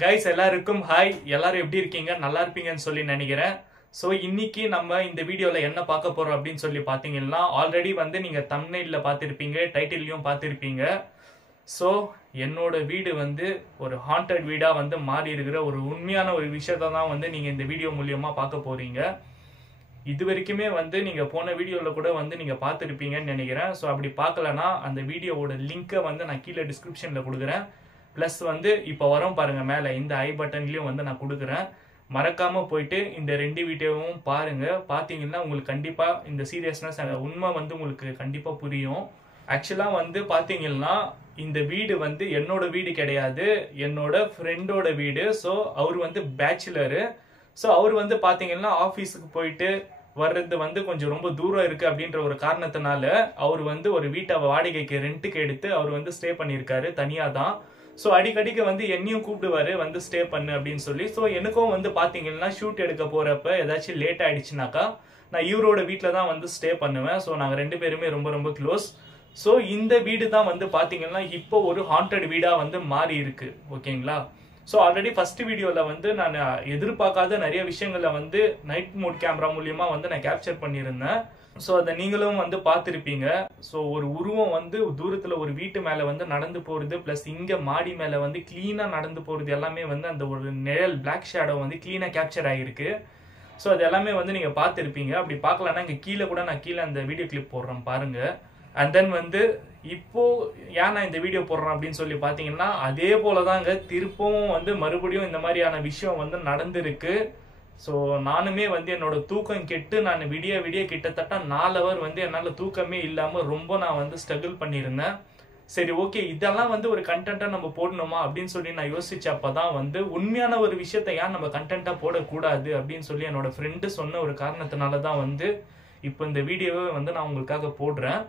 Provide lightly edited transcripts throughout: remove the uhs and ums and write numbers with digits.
Guys எல்லாருக்கும் hi. எல்லாரும் எப்படி இருக்கீங்க? நல்லா இருப்பீங்கன்னு சொல்லி நினைக்கிறேன். ஸோ இன்னைக்கு நம்ம இந்த வீடியோவில் என்ன பார்க்க போறோம் அப்படின்னு சொல்லி பார்த்தீங்கன்னா, ஆல்ரெடி வந்து நீங்கள் தம்ப்நெயில்ல பார்த்துருப்பீங்க, டைட்டில்லையும் பார்த்துருப்பீங்க. ஸோ என்னோட வீடு வந்து ஒரு ஹாண்டட் வீடாக வந்து மாறி இருக்கிற ஒரு உண்மையான ஒரு விஷயத்த தான் வந்து நீங்கள் இந்த வீடியோ மூலியமாக பார்க்க போறீங்க. இது வரைக்குமே வந்து நீங்கள் போன வீடியோவில் கூட வந்து நீங்கள் பார்த்துருப்பீங்கன்னு நினைக்கிறேன். ஸோ அப்படி பார்க்கலன்னா அந்த வீடியோவோட லிங்கை வந்து நான் கீழே டிஸ்கிரிப்ஷனில் கொடுக்குறேன். ப்ளஸ் வந்து இப்போ வரோம் பாருங்க, மேலே இந்த ஐ பட்டன்லையும் வந்து நான் கொடுக்குறேன். மறக்காம போயிட்டு இந்த ரெண்டு வீடியோவும் பாருங்க. பார்த்தீங்கன்னா உங்களுக்கு கண்டிப்பாக இந்த சீரியஸ்னஸ் உண்மை வந்து உங்களுக்கு கண்டிப்பாக புரியும். ஆக்சுவலாக வந்து பார்த்தீங்கன்னா இந்த வீடு வந்து என்னோட வீடு கிடையாது, என்னோட ஃப்ரெண்டோட வீடு. ஸோ அவர் வந்து பேச்சுலரு. ஸோ அவர் வந்து பார்த்தீங்கன்னா ஆஃபீஸுக்கு போயிட்டு வர்றது வந்து கொஞ்சம் ரொம்ப தூரம் இருக்கு அப்படின்ற ஒரு காரணத்தினால அவர் வந்து ஒரு வீட்டை வாடகைக்கு ரெண்ட்டுக்கு எடுத்து அவர் வந்து ஸ்டே பண்ணியிருக்காரு தனியாக தான். ஸோ அடிக்கடிக்கு வந்து என்னையும் கூப்பிடுவாரு வந்து ஸ்டே பண்ணு அப்படின்னு சொல்லி. ஸோ எனக்கும் வந்து பார்த்தீங்கன்னா ஷூட் எடுக்க போறப்ப ஏதாச்சும் லேட் ஆயிடுச்சுனாக்கா நான் இவரோட வீட்டில் தான் வந்து ஸ்டே பண்ணுவேன். ஸோ நாங்கள் ரெண்டு பேருமே ரொம்ப ரொம்ப க்ளோஸ். ஸோ இந்த வீடு தான் வந்து பார்த்தீங்கன்னா இப்போ ஒரு ஹாண்டட் வீடாக வந்து மாறி இருக்கு. ஓகேங்களா? ஸோ ஆல்ரெடி ஃபர்ஸ்ட் வீடியோவில் வந்து நான் எதிர்பார்க்காத நிறைய விஷயங்களை வந்து நைட் மோட் கேமரா மூலியமா வந்து நான் கேப்சர் பண்ணியிருந்தேன். ஸோ அதை நீங்களும் வந்து பார்த்துருப்பீங்க. ஸோ ஒரு உருவம் வந்து தூரத்தில் ஒரு வீட்டு மேலே வந்து நடந்து போகிறது, ப்ளஸ் இங்கே மாடி மேலே வந்து க்ளீனாக நடந்து போகிறது எல்லாமே வந்து அந்த ஒரு நிழல் பிளாக் ஷேடோ வந்து க்ளீனாக கேப்சர் ஆகிருக்கு. ஸோ அது எல்லாமே வந்து நீங்கள் பார்த்துருப்பீங்க. அப்படி பார்க்கலன்னா இங்கே கீழே கூட நான் கீழே அந்த வீடியோ கிளிப் போடுறேன் பாருங்க. அண்ட் தென் வந்து இப்போ ஏன் நான் இந்த வீடியோ போடுறேன் அப்படின்னு சொல்லி பார்த்தீங்கன்னா, அதே போல தாங்க திருப்பவும் வந்து மறுபடியும் இந்த மாதிரியான விஷயம் வந்து நடந்திருக்கு. ஸோ நானுமே வந்து என்னோட தூக்கம் கெட்டு நான் விடிய விடிய கிட்டத்தட்ட 4 ஹவர் வந்து என்னால் தூக்கமே இல்லாமல் ரொம்ப நான் வந்து ஸ்ட்ரகிள் பண்ணியிருந்தேன். சரி, ஓகே, இதெல்லாம் வந்து ஒரு கண்டென்ட்டாக நம்ம போடணுமா அப்படின்னு சொல்லி நான் யோசிச்சப்போ தான் வந்து உண்மையான ஒரு விஷயத்தை ஏன் நம்ம கண்டென்ட்டாக போடக்கூடாது அப்படின்னு சொல்லி என்னோட ஃப்ரெண்டு சொன்ன ஒரு காரணத்தினால தான் வந்து இப்போ இந்த வீடியோவை வந்து நான் உங்களுக்காக போடுறேன்.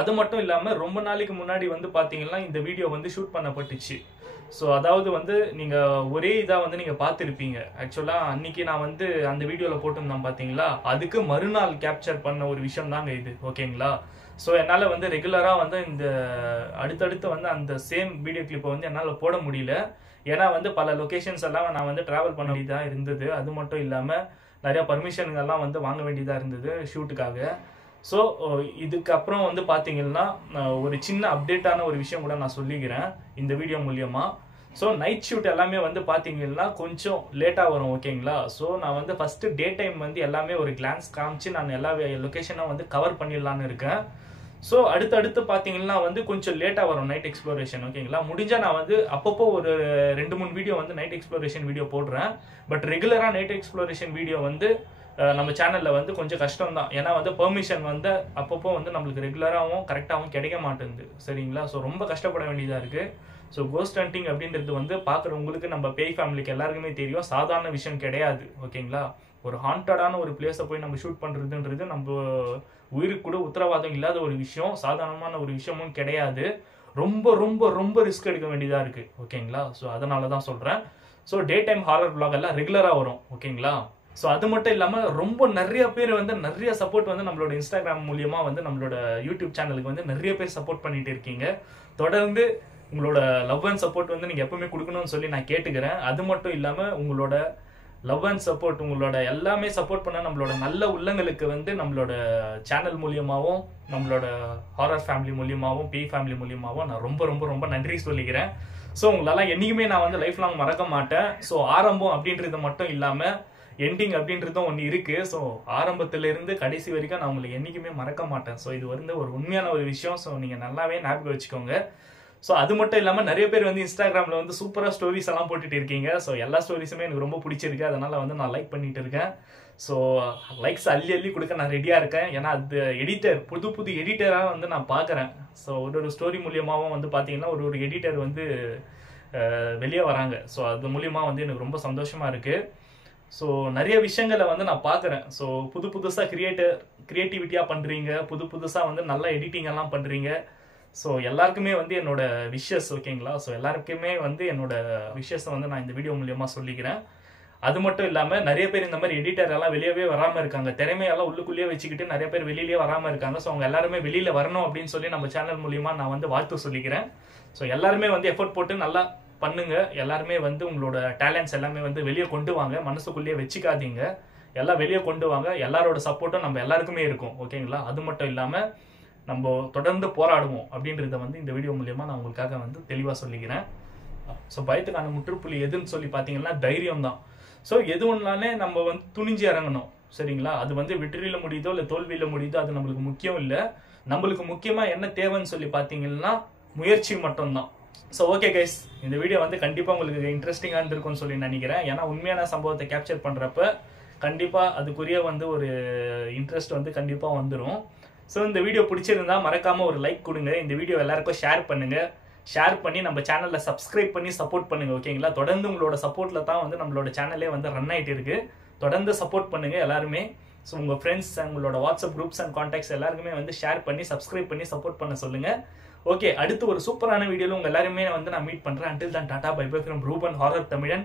அது மட்டும் இல்லாம ரொம்ப நாளைக்கு முன்னாடி வந்து பாத்தீங்கன்னா இந்த வீடியோ வந்து ஷூட் பண்ணப்பட்டுச்சு. ஸோ அதாவது வந்து நீங்க ஒரே இதா வந்து நீங்க பார்த்துருப்பீங்க. ஆக்சுவலா அன்னைக்கு நான் வந்து அந்த வீடியோல போட்டிருந்தேன் பாத்தீங்களா, அதுக்கு மறுநாள் கேப்சர் பண்ண ஒரு விஷயம் தாங்க இது. ஓகேங்களா? ஸோ என்னால வந்து ரெகுலரா வந்து இந்த அடுத்தடுத்து வந்து அந்த சேம் வீடியோ கிளிப்பை வந்து என்னால போட முடியல. ஏன்னா வந்து பல லொகேஷன்ஸ் எல்லாம் நான் வந்து டிராவல் பண்ண வேண்டியதா இருந்தது. அது மட்டும் இல்லாம நிறைய பர்மிஷன்கள்லாம் வந்து வாங்க வேண்டியதா இருந்தது ஷூட்டுக்காக. ஸோ இதுக்கப்புறம் வந்து பார்த்தீங்கன்னா ஒரு சின்ன அப்டேட்டான ஒரு விஷயம் கூட நான் சொல்லிக்கிறேன் இந்த வீடியோ மூலியமா. ஸோ நைட் ஷூட் எல்லாமே வந்து பார்த்தீங்கன்னா கொஞ்சம் லேட்டாக வரும். ஓகேங்களா? ஸோ நான் வந்து ஃபஸ்ட்டு டே டைம் வந்து எல்லாமே ஒரு கிளான்ஸ் காமிச்சு நான் எல்லா லொக்கேஷனும் வந்து கவர் பண்ணிடலான்னு இருக்கேன். ஸோ அடுத்தடுத்து பார்த்தீங்கன்னா வந்து கொஞ்சம் லேட்டாக வரும் நைட் எக்ஸ்ப்ளோரேஷன். ஓகேங்களா? முடிஞ்சால் நான் வந்து அப்பப்போ ஒரு 2-3 வீடியோ வந்து நைட் எக்ஸ்ப்ளோரேஷன் வீடியோ போடுறேன். பட் ரெகுலராக நைட் எக்ஸ்ப்ளோரேஷன் வீடியோ வந்து நம்ம சேனலில் வந்து கொஞ்சம் கஷ்டம் தான். ஏன்னா வந்து பெர்மிஷன் வந்து அப்பப்போ வந்து நம்மளுக்கு ரெகுலராகவும் கரெக்டாகவும் கிடைக்க மாட்டேங்குது. சரிங்களா? ஸோ ரொம்ப கஷ்டப்பட வேண்டியதாக இருக்குது. ஸோ கோஸ்ட் ஹண்டிங் அப்படின்றது வந்து பார்க்குறவங்களுக்கு நம்ம பேய் ஃபேமிலிக்கு எல்லாருக்குமே தெரியும், சாதாரண விஷயம் கிடையாது. ஓகேங்களா? ஒரு ஹாண்டடான ஒரு பிளேஸை போய் நம்ம ஷூட் பண்ணுறதுன்றது நம்ம உயிருக்கு கூட உத்தரவாதம் இல்லாத ஒரு விஷயம், சாதாரணமான ஒரு விஷயமும் கிடையாது. ரொம்ப ரொம்ப ரொம்ப ரிஸ்க் எடுக்க வேண்டியதாக இருக்குது. ஓகேங்களா? ஸோ அதனால தான் சொல்கிறேன். So day time horror vlog எல்லாம் ரெகுலராக வரும். ஓகேங்களா? ஸோ அது மட்டும் இல்லாமல் ரொம்ப நிறைய பேர் வந்து நிறைய சப்போர்ட் வந்து நம்மளோட இன்ஸ்டாகிராம் மூலியமா வந்து நம்மளோட யூடியூப் சேனலுக்கு வந்து நிறைய பேர் சப்போர்ட் பண்ணிட்டு இருக்கீங்க. தொடர்ந்து உங்களோட லவ் அண்ட் சப்போர்ட் வந்து நீங்கள் எப்பவுமே கொடுக்கணும்னு சொல்லி நான் கேட்டுக்கிறேன். அது மட்டும் இல்லாமல் உங்களோட லவ் அண்ட் சப்போர்ட், உங்களோட எல்லாமே சப்போர்ட் பண்ண நம்மளோட நல்ல உள்ளங்களுக்கு வந்து நம்மளோட சேனல் மூலியமாகவும் நம்மளோட ஹாரர் ஃபேமிலி மூலியமாகவும் பேய் ஃபேமிலி மூலியமாகவும் நான் ரொம்ப ரொம்ப ரொம்ப நன்றி சொல்லிக்கிறேன். ஸோ உங்களெல்லாம் என்னைக்குமே நான் வந்து லைஃப் லாங் மறக்க மாட்டேன். ஸோ ஆரம்பம் அப்படின்றது மட்டும் இல்லாமல் எண்டிங் அப்படின்றதும் ஒன்று இருக்கு. ஸோ ஆரம்பத்திலிருந்து கடைசி வரைக்கும் நான் உங்களுக்கு என்றைக்குமே மறக்க மாட்டேன். ஸோ இது வந்து ஒரு உண்மையான ஒரு விஷயம். ஸோ நீங்கள் நல்லாவே ஞாபகம் வச்சுக்கோங்க. ஸோ அது மட்டும் இல்லாமல் நிறைய பேர் வந்து இன்ஸ்டாகிராமில் வந்து சூப்பராக ஸ்டோரிஸ் எல்லாம் போட்டுட்டு இருக்கீங்க. ஸோ எல்லா ஸ்டோரிஸுமே எனக்கு ரொம்ப பிடிச்சிருக்கு. அதனால வந்து நான் லைக் பண்ணிட்டு இருக்கேன். ஸோ லைக்ஸ் அள்ளி அள்ளி கொடுக்க நான் ரெடியாக இருக்கேன். ஏன்னா அது எடிட்டர், புது புது எடிட்டராக வந்து நான் பார்க்குறேன். ஸோ ஒரு ஸ்டோரி மூலியமாகவும் வந்து பார்த்தீங்கன்னா ஒரு எடிட்டர் வந்து வெளியே வராங்க. ஸோ அது மூலியமாக வந்து எனக்கு ரொம்ப சந்தோஷமாக இருக்குது. ஸோ நிறைய விஷயங்களை வந்து நான் பார்க்குறேன். ஸோ புதுசாக கிரியேட்டிவிட்டியாக பண்ணுறீங்க, புதுசாக வந்து நல்ல எடிட்டிங் எல்லாம் பண்ணுறீங்க. ஸோ எல்லாருக்குமே வந்து என்னோட விஷஸ். ஓகேங்களா? ஸோ எல்லாருக்குமே வந்து என்னோட விஷஸை வந்து நான் இந்த வீடியோ மூலியமாக சொல்லிக்கிறேன். அது மட்டும் இல்லாமல் நிறைய பேர் இந்த மாதிரி எடிட்டர் எல்லாம் வெளியவே வராமல் இருக்காங்க. திறமையெல்லாம் உள்ளுக்குள்ளேயே வச்சுக்கிட்டு நிறைய பேர் வெளியிலேயே வராமல் இருக்காங்க. ஸோ அவங்க எல்லாருமே வெளியில் வரணும் அப்படின்னு சொல்லி நம்ம சேனல் மூலியமாக நான் வந்து வாழ்த்து சொல்லிக்கிறேன். ஸோ எல்லாருமே வந்து எஃபர்ட் போட்டு நல்லா பண்ணுங்க. எல்லாருமே வந்து உங்களோட டேலண்ட்ஸ் எல்லாமே வந்து வெளியே கொண்டு வாங்க, மனசுக்குள்ளேயே வச்சுக்காதீங்க, எல்லாம் வெளியே கொண்டு வாங்க. எல்லாரோட சப்போர்ட்டும் நம்ம எல்லாருக்குமே இருக்கும். ஓகேங்களா? அது மட்டும் இல்லாமல் நம்ம தொடர்ந்து போராடுவோம் அப்படின்றத வந்து இந்த வீடியோ மூலியமா நான் உங்களுக்காக வந்து தெளிவாக சொல்லிக்கிறேன். ஸோ பயத்துக்கான முற்றுப்புள்ளி எதுன்னு சொல்லி பார்த்தீங்கன்னா தைரியம் தான். ஸோ எது ஒன்றாலே நம்ம வந்து துணிஞ்சு இறங்கணும். சரிங்களா? அது வந்து வெற்றியில் முடியுதோ இல்லை தோல்வியில் முடியுதோ அது நம்மளுக்கு முக்கியம் இல்லை. நம்மளுக்கு முக்கியமாக என்ன தேவைன்னு சொல்லி பார்த்தீங்கன்னா முயற்சி மட்டும்தான். ஸோ ஓகே கைஸ், இந்த வீடியோ வந்து கண்டிப்பாக உங்களுக்கு இன்ட்ரெஸ்டிங்காக இருந்திருக்கும்னு சொல்லி நினைக்கிறேன். ஏன்னா உண்மையான சம்பவத்தை கேப்சர் பண்ணுறப்ப கண்டிப்பாக அதுக்குரிய வந்து ஒரு இன்ட்ரெஸ்ட் வந்து கண்டிப்பாக வந்துடும். ஸோ இந்த வீடியோ பிடிச்சிருந்தா மறக்காமல் ஒரு லைக் கொடுங்க. இந்த வீடியோ எல்லாருக்கும் ஷேர் பண்ணுங்கள். ஷேர் பண்ணி நம்ம சேனலில் சப்ஸ்கிரைப் பண்ணி சப்போர்ட் பண்ணுங்கள். ஓகேங்களா? தொடர்ந்து உங்களோட சப்போர்ட்டில் தான் வந்து நம்மளோட சேனலே வந்து ரன் ஆகிட்டு இருக்கு. தொடர்ந்து சப்போர்ட் பண்ணுங்கள் எல்லாருமே. ஸோ உங்கள் ஃப்ரெண்ட்ஸ், உங்களோட வாட்ஸ்அப் குரூப்ஸ் அண்ட் கான்டாக்ட்ஸ் எல்லாருக்குமே வந்து ஷேர் பண்ணி சப்ஸ்கிரைப் பண்ணி சப்போர்ட் பண்ண சொல்லுங்கள். ஓகே, அடுத்து ஒரு சூப்பரான வீடியோவில் உங்கள் எல்லாருமே வந்து நான் மீட் பண்ணுறேன். அண்டில் தான் tata bye bye from Ruban horror தமிழன்.